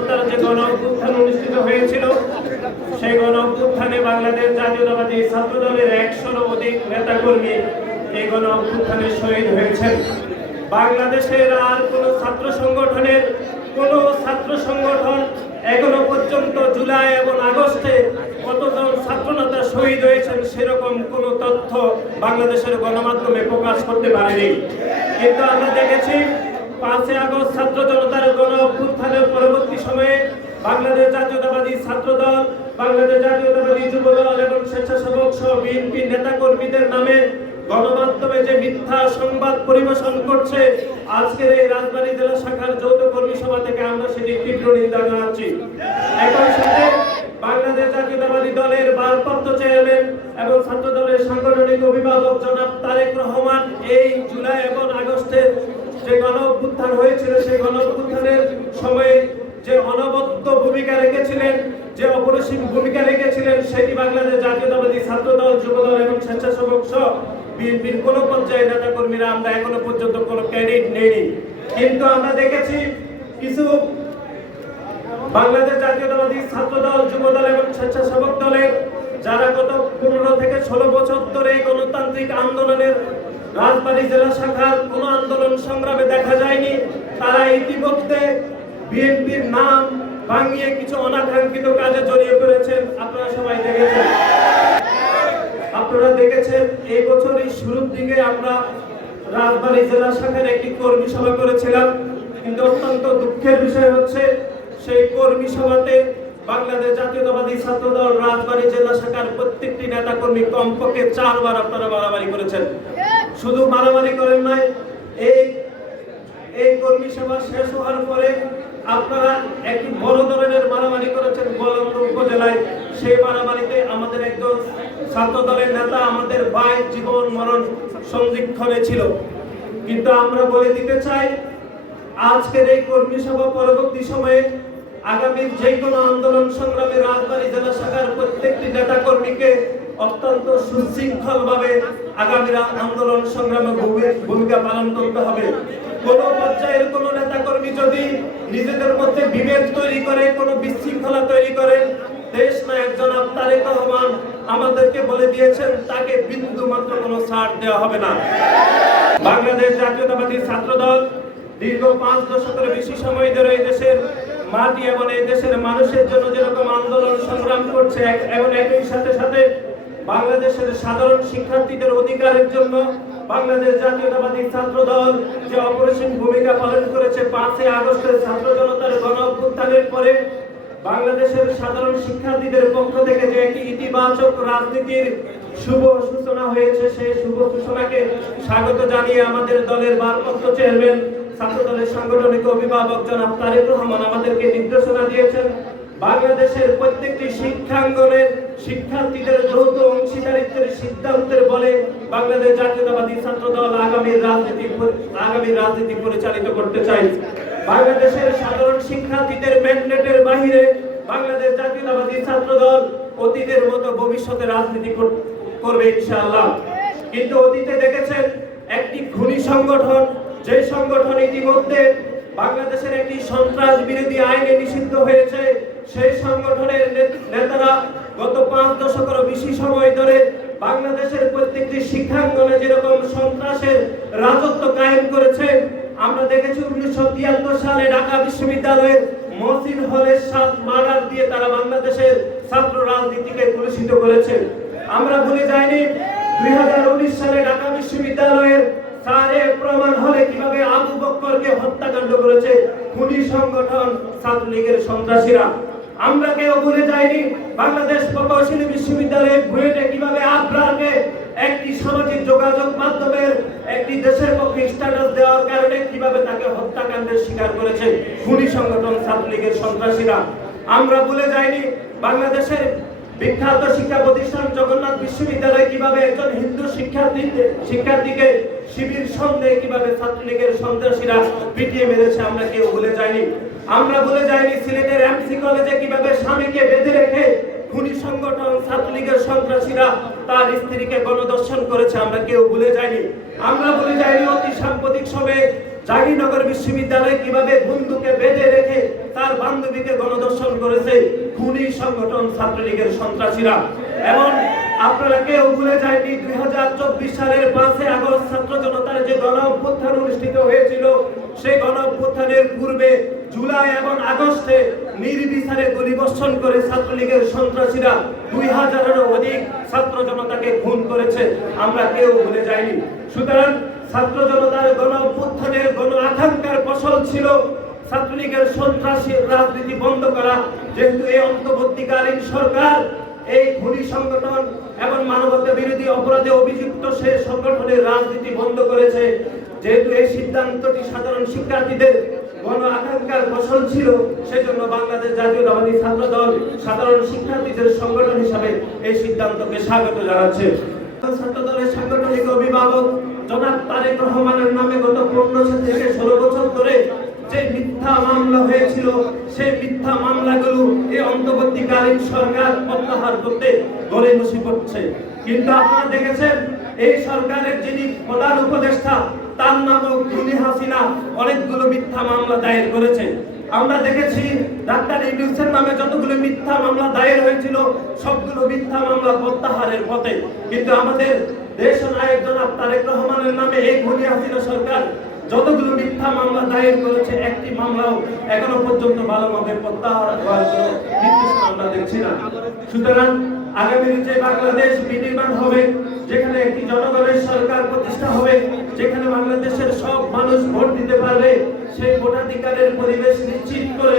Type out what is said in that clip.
জনতার যে গণ অভ্যুত্থান অনুষ্ঠিত হয়েছিল, সেই গণ অভ্যুত্থানে বাংলাদেশ জাতীয়তাবাদী ছাত্র দলের একশোর অধিক নেতাকর্মী এই গণ অভ্যুত্থানে শহীদ হয়েছেন। বাংলাদেশের আর কোন ছাত্র সংগঠনের কোন ছাত্র সংগঠন এখনও পর্যন্ত জুলাই এবং আগস্টে কতজন ছাত্রনেতা শহীদ হয়েছেন সেরকম কোন তথ্য বাংলাদেশের গণমাধ্যমে প্রকাশ করতে পারেনি। কিন্তু আমরা দেখেছি পাঁচই আগস্ট ছাত্র জনতার গণ অভ্যুত্থানের পরবর্তী সময়ে বাংলাদেশ জাতীয়তাবাদী ছাত্র দল বাংলাদেশ জাতীয়তাবাদী যুব দল এবং স্বেচ্ছাসেবক সহ বিএনপি নেতা কর্মীদের নামে গণমাধ্যমে যে মিথ্যা সংবাদ পরিবেশন করছে, আজকের এই রাজবাড়ী জেলা শাখার যৌথ কর্মী সভা থেকে আমরা সেটি তীব্র নিন্দা জানাচ্ছি। একই সাথে বাংলাদেশ জাতীয়তাবাদী দলের ভারপ্রাপ্ত চেয়ারম্যান এবং ছাত্র দলের সাংগঠনিক অভিভাবক জনাব তারেক রহমান এই জুলাই এবং আগস্টের যে গণ হয়েছিল, সেই গণ সময়ে যে অনবদ্য ভূমিকা রেখেছিলেন, যে অপরিসীম ভূমিকা রেখেছিলেন, সেটি বাংলাদেশ জাতীয়তাবাদী ছাত্র দল যুব দল এবং স্বেচ্ছাসেবক সহ বিএনপির কোন পর্যায়ে নেতা কর্মীরা আমরা এখনও পর্যন্ত কোনো ক্যাডেট নেইনি। কিন্তু আমরা দেখেছি কিছু বাংলাদেশ জাতীয়তাবাদী ছাত্র দল যুব দল এবং স্বেচ্ছাসেবক দলের যারা গত পনেরো থেকে ষোলো বছর ধরে এই গণতান্ত্রিক আন্দোলনের রাজবাড়ী জেলা শাখার কোনো আন্দোলন সংগ্রামে দেখা যায়নি, তারা ইতিমধ্যে বিএনপির নাম ভাঙিয়ে কিছু অনাকাঙ্ক্ষিত কাজে জড়িয়ে পড়েছেন আপনারা সবাই দেখেছেন। আপনারা দেখেছেন, এই বছরই শুরুর দিকে আমরা রাজবাড়ী জেলা শাখার একটি কর্মী সভা করেছিলাম। কিন্তু অত্যন্ত দুঃখের বিষয় হচ্ছে, সেই কর্মী সভাতে বাংলাদেশ জাতীয়তাবাদী ছাত্র দল রাজবাড়ী জেলা শাখার প্রত্যেকটি নেতা কর্মী কমপক্ষে চারবার আপনারা মারামারি করেছেন। শুধু মারামারি করেন নাই, এই এই কর্মী সভা শেষ হওয়ার পরে আপনারা একটি বড় ধরনের মারামারি করেছেন বলন্দ উপজেলায়। সেই মারামারিতে আমাদের একজন ছাত্র দলের নেতা আমাদের ভাই জীবন মরণ সন্দিক্ষণে ছিল। কিন্তু আমরা বলে দিতে চাই, আজকের এই কর্মী সভা পরবর্তী সময়ে আগামী যে কোনো আন্দোলন সংগ্রামে রাজবাড়ী জেলা শাখার প্রত্যেকটি নেতা কর্মীকে অত্যন্ত সুশৃঙ্খল ভাবে আগামী আন্দোলন সংগ্রামে ভূমি- ভূমিকা পালন করতে হবে। কোন পর্যায়ের কোন নেতা কর্মী যদি নিজেদের মধ্যে বিভেদ তৈরি করে, কোনো বিশৃঙ্খলা তৈরি করে, দেশ নায়ক জনাব তারেক রহমান আমাদেরকে বলে দিয়েছেন, তাকে বিন্দু মাত্র কোনো ছাড় দেওয়া হবে না। বাংলাদেশ জাতীয়তাবাদী ছাত্র দল দীর্ঘ পাঁচ দশকের বেশি সময় ধরে এই দেশের মাটি এবং এই দেশের মানুষের জন্য যেরকম আন্দোলন সংগ্রাম করছে এবং একই সাথে সাথে বাংলাদেশের সাধারণ শিক্ষার্থীদের অধিকারের জন্য বাংলাদেশ জাতীয়তাবাদী ছাত্র দল যে অপরিসীম ভূমিকা পালন করেছে পাঁচই আগস্টের ছাত্র জনতার গণ অভ্যুত্থানের পরে বাংলাদেশের সাধারণ শিক্ষার্থীদের পক্ষ থেকে যে একটি ইতিবাচক রাজনীতির শুভ সূচনা হয়েছে, সেই শুভ সূচনাকে স্বাগত জানিয়ে আমাদের দলের ভারপ্রাপ্ত চেয়ারম্যান ছাত্র দলের সাংগঠনিক অভিভাবক জনাব তারেক রহমান আমাদেরকে নির্দেশনা দিয়েছেন। বাংলাদেশের প্রত্যেকটি শিক্ষাঙ্গনের শিক্ষার্থীদের যৌথ অংশীদারিত্বের সিদ্ধান্তের বলে বাংলাদেশ জাতীয়তাবাদী ছাত্র দল আগামী রাজনীতি আগামী রাজনীতি পরিচালিত করতে চাই বাংলাদেশের সাধারণ শিক্ষার্থীদের ম্যান্ডেটের বাহিরে বাংলাদেশ জাতীয়তাবাদী ছাত্র দল অতীতের মতো ভবিষ্যতে রাজনীতি কর- করবে ইনশাআল্লাহ। কিন্তু অতীতে দেখেছেন একটি খুনি সংগঠন, যে সংগঠন ইতিমধ্যে বাংলাদেশের একটি সন্ত্রাস বিরোধী আইনে নিষিদ্ধ হয়েছে, সেই সংগঠনের বাংলাদেশের প্রত্যেকটি শিক্ষাঙ্গনে যেরকম সন্ত্রাসের রাজত্ব কায়েম করেছে, আমরা দেখেছি উনিশশো তিয়াত্তর সালে ঢাকা বিশ্ববিদ্যালয়ের মসজিদ হলের সাত মার্ডার দিয়ে তারা বাংলাদেশের ছাত্র রাজনীতিকে কলুষিত করেছে। আমরা ভুলে যাইনি, দুই হাজার উনিশ সালে ঢাকা বিশ্ববিদ্যালয়ের সারে প্রমাণ হলে কীভাবে আবু বক্করকে হত্যাকাণ্ড করেছে খুনি সংগঠন ছাত্রলীগের সন্ত্রাসীরা। আমরা কেউ ভুলে যাইনি, বাংলাদেশ প্রকৌশলী বিশ্ববিদ্যালয়ের বুয়েটে কীভাবে আগ্রাকে একটি সামাজিক যোগাযোগ মাধ্যমের একটি দেশের পক্ষে স্ট্যাটাস দেওয়ার কারণে কীভাবে তাকে হত্যাকাণ্ডের শিকার করেছে খুনি সংগঠন ছাত্রলীগের সন্ত্রাসীরা? আমরা ভুলে যাইনি বাংলাদেশের বিখ্যাত শিক্ষা প্রতিষ্ঠান জগন্নাথ বিশ্ববিদ্যালয় কীভাবে একজন হিন্দু শিক্ষার্থী শিক্ষার্থীকে শিবির সন্দেহে কীভাবে ছাত্রলীগের সন্ত্রাসীরা পিটিয়ে মেরেছে আমরা কেউ ভুলে যাইনি। আমরা ভুলে যাইনি সিলেটের এমসি কলেজে কীভাবে স্বামীকে বেঁধে রেখে খুনি সংগঠন ছাত্রলীগের সন্ত্রাসীরা তার স্ত্রীকে গণদর্শন করেছে, আমরা কেউ ভুলে যাইনি। আমরা ভুলে যাইনি অতি সাম্প্রতিক সময়ে জাহিনগর বিশ্ববিদ্যালয়ে কীভাবে বন্ধুকে বেঁধে রেখে তার বান্ধবীকে গণধর্ষণ করেছে খুনি সংগঠন ছাত্রলীগের সন্ত্রাসীরা। এমন আপনারা কেউ ভুলে যায়নি, দুই হাজার চব্বিশ সালের পাঁচই আগস্ট ছাত্র জনতার যে গণ অভ্যুত্থান অনুষ্ঠিত হয়েছিল, সেই গণ অভ্যুত্থানের পূর্বে জুলাই এবং আগস্টে নির্বিচারে গুলিবর্ষণ করে ছাত্রলীগের সন্ত্রাসীরা দুই হাজারেরও অধিক ছাত্র জনতাকে খুন করেছে। আমরা কেউ ভুলে যাইনি। সুতরাং ছাত্র জনতার গণ অভ্যুত্থানের গণ আকাঙ্ক্ষার ফসল ছিল ছাত্রলীগের সন্ত্রাসী রাজনীতি বন্ধ করা। যেহেতু এই অন্তর্বর্তীকালীন সরকার এই খুনি সংগঠন এবং মানবতা বিরোধী অপরাধে অভিযুক্ত সে সংগঠনের রাজনীতি বন্ধ করেছে। যেহেতু এই সিদ্ধান্তটি সাধারণ শিক্ষার্থীদের গণ আকাঙ্ক্ষার ফসল ছিল, সেজন্য বাংলাদেশ জাতীয়তাবাদী ছাত্র দল সাধারণ শিক্ষার্থীদের সংগঠন হিসাবে এই সিদ্ধান্তকে স্বাগত জানাচ্ছে। ছাত্র দলের সাংগঠনিক অভিভাবক জনাব তারেক রহমানের নামে গত পনেরো থেকে ষোলো বছর ধরে যে মিথ্যা মামলা হয়েছিল সেই মিথ্যা মামলাগুলো এই অন্তর্বর্তীকালীন সরকার প্রত্যাহার করতে গড়ে বসে পড়ছে কিন্তু আপনারা দেখেছেন, এই সরকারের যিনি প্রধান উপদেষ্টা, তার নামও খুনি হাসিনা অনেকগুলো মিথ্যা মামলা দায়ের করেছে। আমরা দেখেছি, ডাক্তার ইউনুসের নামে যতগুলো মিথ্যা মামলা দায়ের হয়েছিল, সবগুলো মিথ্যা মামলা প্রত্যাহারের পথে। কিন্তু আমাদের দেশ নায়ক জনাব তারেক রহমানের নামে এই খুনি হাসিনা সরকার যতগুলো মিথ্যা মামলা দায়ের করেছে, একটি মামলাও এখনও পর্যন্ত ভালোভাবে প্রত্যাহার হওয়ার কোনো নির্দেশনা আমরা দেখছি না। সুতরাং আগামী যে বাংলাদেশ বিনির্মাণ হবে, যেখানে একটি জনগণের সরকার প্রতিষ্ঠা হবে, যেখানে বাংলাদেশের সব মানুষ ভোট দিতে পারবে, সেই ভোটাধিকারের পরিবেশ নিশ্চিত করে